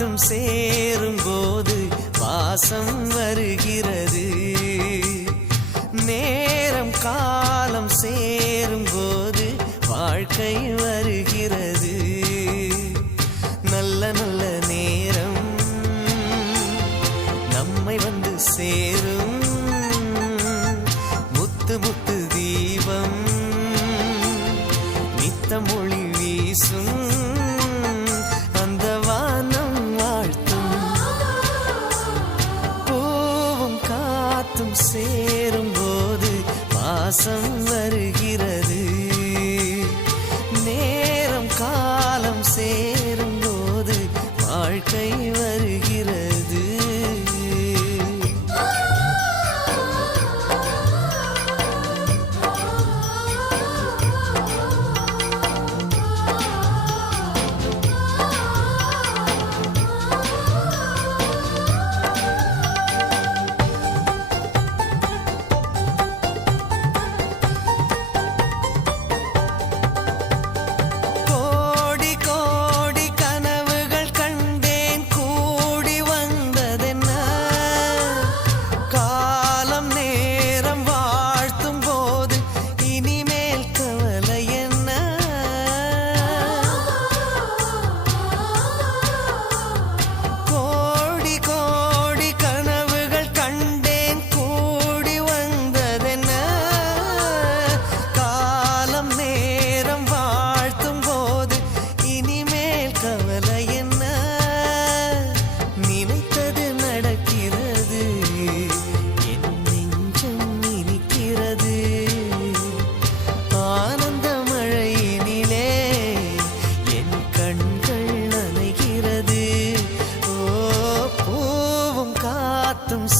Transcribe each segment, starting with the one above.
காத்தும் சேரும் போது வாசம் வருகிறது. நேரம் காலம் சேரும் போது வாழ்க்கை வருகிறது. நல்ல நல்ல நேரம் நம்மை வந்து சேரும். முத்து முத்து தீபம் நித்தம் ஒளி வீசும். அந்த வானம் வாழ்த்தும் பூவும் காத்தும் சேரும் போது வாசம் வருகிறது. நேரம் காலம் சேரும் போது வாழ்க்கை வருகிறது.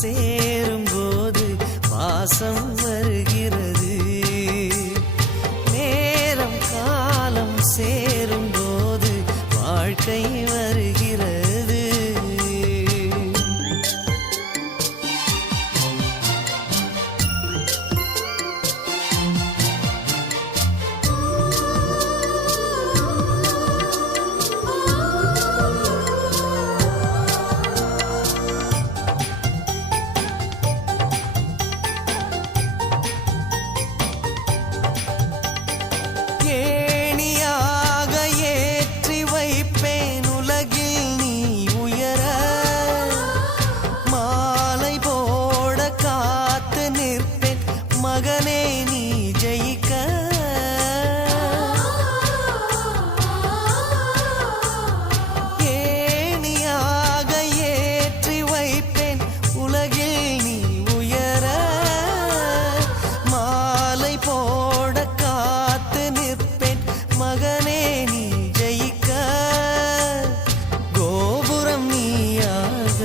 சேரும் போது வாசம் வருகிறது. நேரம் காலம் சேரும் போது வாழ்க்கை வருகிறது. மகனே நீ ஜெயிக்க ஏணியாக ஏற்றி வைப்பேன் உலகில் நீ உயர. மாலை போட காத்து நிற்பேன் மகனே நீ ஜெயிக்க. கோபுரம் நீயாக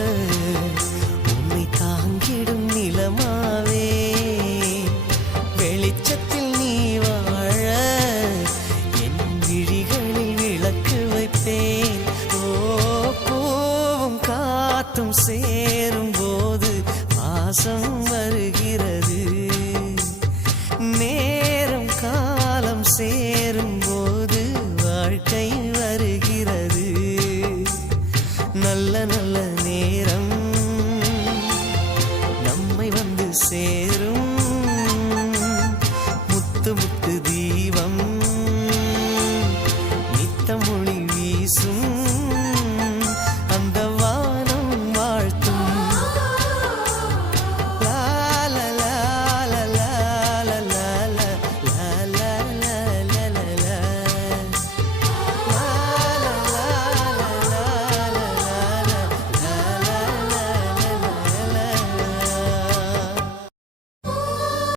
உன்னை தாங்கிடும் நிலமாவே வெளிச்சத்தில் நீ வாழ என் விழிகளில் விளக்கு வைப்பேன். ஓ பூவும் காத்தும் சேரும் போது வாசம் வருகிறது. நேரம் காலம் சேரும் போது வாழ்க்கை வருகிறது. நல்ல நல்ல நேரம்